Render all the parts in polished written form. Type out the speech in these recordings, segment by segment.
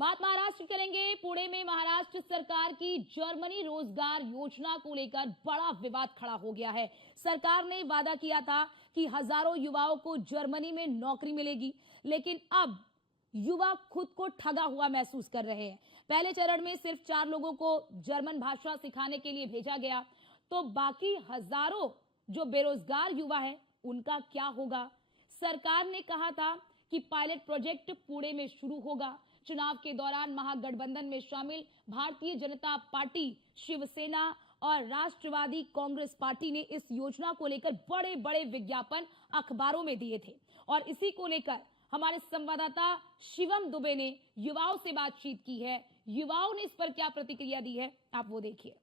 बात महाराष्ट्र करेंगे। पुणे में महाराष्ट्र सरकार की जर्मनी रोजगार योजना को लेकर बड़ा विवाद खड़ा हो गया है। सरकार ने वादा किया था कि हजारों युवाओं को जर्मनी में नौकरी मिलेगी, लेकिन अब युवा खुद को ठगा हुआ महसूस कर रहे हैं। पहले चरण में सिर्फ 4 लोगों को जर्मन भाषा सिखाने के लिए भेजा गया, तो बाकी हजारों जो बेरोजगार युवा हैं उनका क्या होगा? सरकार ने कहा था कि पायलट प्रोजेक्ट पुणे में शुरू होगा। चुनाव के दौरान महागठबंधन में शामिल भारतीय जनता पार्टी, शिवसेना और राष्ट्रवादी कांग्रेस पार्टी ने इस योजना को लेकर बड़े बड़े विज्ञापन अखबारों में दिए थे। और इसी को लेकर हमारे संवाददाता शिवम दुबे ने युवाओं से बातचीत की है। युवाओं ने इस पर क्या प्रतिक्रिया दी है, आप वो देखिए।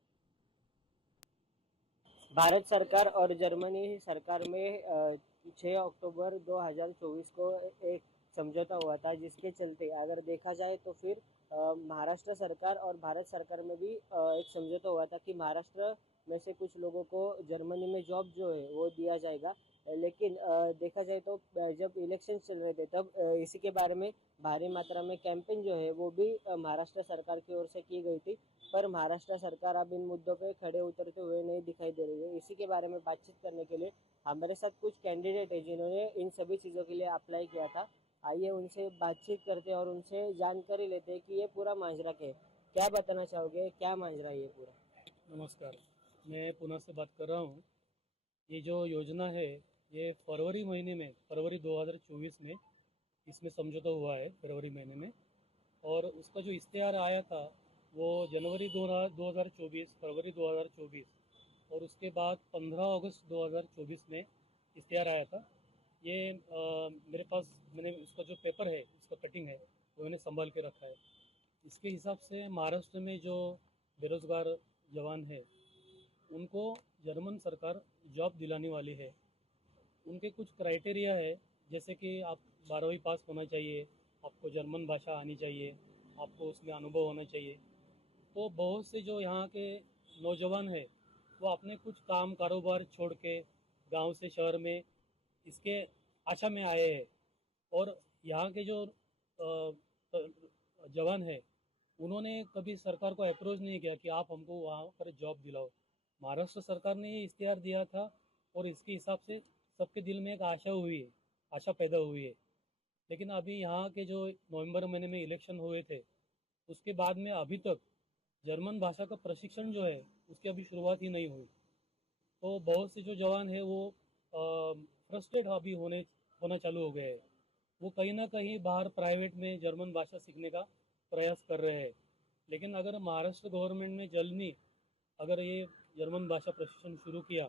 भारत सरकार और जर्मनी सरकार में 6 अक्टूबर 2024 को एक समझौता हुआ था, जिसके चलते अगर देखा जाए तो फिर महाराष्ट्र सरकार और भारत सरकार में भी एक समझौता हुआ था कि महाराष्ट्र में से कुछ लोगों को जर्मनी में जॉब जो है वो दिया जाएगा। लेकिन देखा जाए तो जब इलेक्शन चल रहे थे तब इसी के बारे में भारी मात्रा में कैंपेन जो है वो भी महाराष्ट्र सरकार की ओर से की गई थी, पर महाराष्ट्र सरकार अब इन मुद्दों पे खड़े उतरते हुए नहीं दिखाई दे रही है। इसी के बारे में बातचीत करने के लिए हमारे साथ कुछ कैंडिडेट है जिन्होंने इन सभी चीज़ों के लिए अप्लाई किया था। आइए उनसे बातचीत करते हैं और उनसे जानकारी लेते हैं कि ये पूरा माजरा क्या है। क्या बताना चाहोगे, क्या माजरा है ये पूरा? नमस्कार, मैं पुणे से बात कर रहा हूँ। ये जो योजना है ये फरवरी महीने में, फरवरी 2024 में इसमें समझौता हुआ है, फरवरी महीने में। और उसका जो इश्तेहार आया था वो जनवरी 2024, फरवरी 2024 और उसके बाद 15 अगस्त 2024 में इश्तेहार आया था। ये मेरे पास, मैंने उसका जो पेपर है, उसका कटिंग है, वो मैंने संभाल के रखा है। इसके हिसाब से महाराष्ट्र में जो बेरोज़गार जवान है उनको जर्मन सरकार जॉब दिलाने वाली है। उनके कुछ क्राइटेरिया है, जैसे कि आप 12वीं पास होना चाहिए, आपको जर्मन भाषा आनी चाहिए, आपको उसमें अनुभव होना चाहिए। तो बहुत से जो यहाँ के नौजवान हैं वो अपने कुछ काम कारोबार छोड़ के गांव से शहर में इसके आशा में आए हैं। और यहाँ के जो जवान हैं उन्होंने कभी सरकार को अप्रोच नहीं किया कि आप हमको वहाँ पर जॉब दिलाओ। महाराष्ट्र सरकार ने ये इख्तियार दिया था और इसके हिसाब से सबके दिल में एक आशा हुई है, आशा पैदा हुई है। लेकिन अभी यहाँ के जो नवंबर महीने में इलेक्शन हुए थे उसके बाद में अभी तक जर्मन भाषा का प्रशिक्षण जो है उसकी अभी शुरुआत ही नहीं हुई। तो बहुत से जो जवान है वो फ्रस्ट्रेट अभी होना चालू हो गए हैं। वो कहीं ना कहीं बाहर प्राइवेट में जर्मन भाषा सीखने का प्रयास कर रहे हैं। लेकिन अगर महाराष्ट्र गवर्नमेंट ने जल्दी अगर ये जर्मन भाषा प्रशिक्षण शुरू किया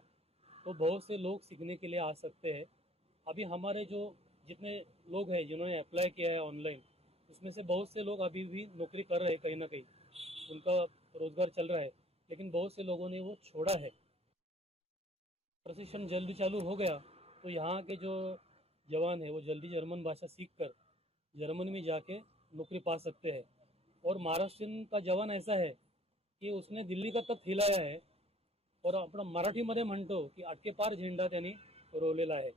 तो बहुत से लोग सीखने के लिए आ सकते हैं। अभी हमारे जो जितने लोग हैं जिन्होंने अप्लाई किया है ऑनलाइन, उसमें से बहुत से लोग अभी भी नौकरी कर रहे हैं, कहीं ना कहीं उनका रोजगार चल रहा है। लेकिन बहुत से लोगों ने वो छोड़ा है। प्रशिक्षण जल्दी चालू हो गया तो यहाँ के जो जवान है वो जल्दी जर्मन भाषा सीख कर जर्मनी में जाके नौकरी पा सकते हैं। और महाराष्ट्र का जवान ऐसा है की उसने दिल्ली का तख्त हिलाया है और आपण मराठीमध्ये म्हणतो की अटके पार झेंडा त्यांनी रोवलेला आहे।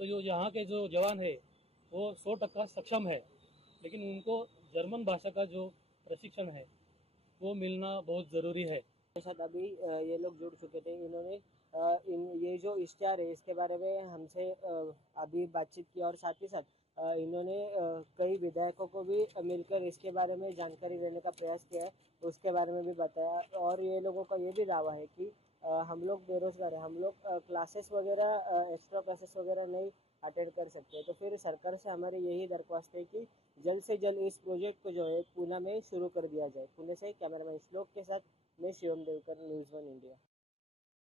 तो जो यहाँ के जो जवान है वो 100% सक्षम है, लेकिन उनको जर्मन भाषा का जो प्रशिक्षण है वो मिलना बहुत ज़रूरी है। मेरे साथ अभी ये लोग जुड़ चुके थे। इन्होंने ये जो इश्तिहार है इसके बारे में हमसे अभी बातचीत की और साथ ही साथ इन्होंने कई विधायकों को भी मिलकर इसके बारे में जानकारी देने का प्रयास किया है, उसके बारे में भी बताया। और ये लोगों का ये भी दावा है कि हम लोग बेरोजगार हैं, हम लोग क्लासेस वगैरह, एक्स्ट्रा क्लासेस वगैरह नहीं अटेंड कर सकते। तो फिर सरकार से हमारी यही दरख्वास्त है कि जल्द से जल्द इस प्रोजेक्ट को जो है पुणे में शुरू कर दिया जाए। पुणे से कैमरामैन श्लोक के साथ मैं शिवम देवकर, न्यूज़ 1 इंडिया।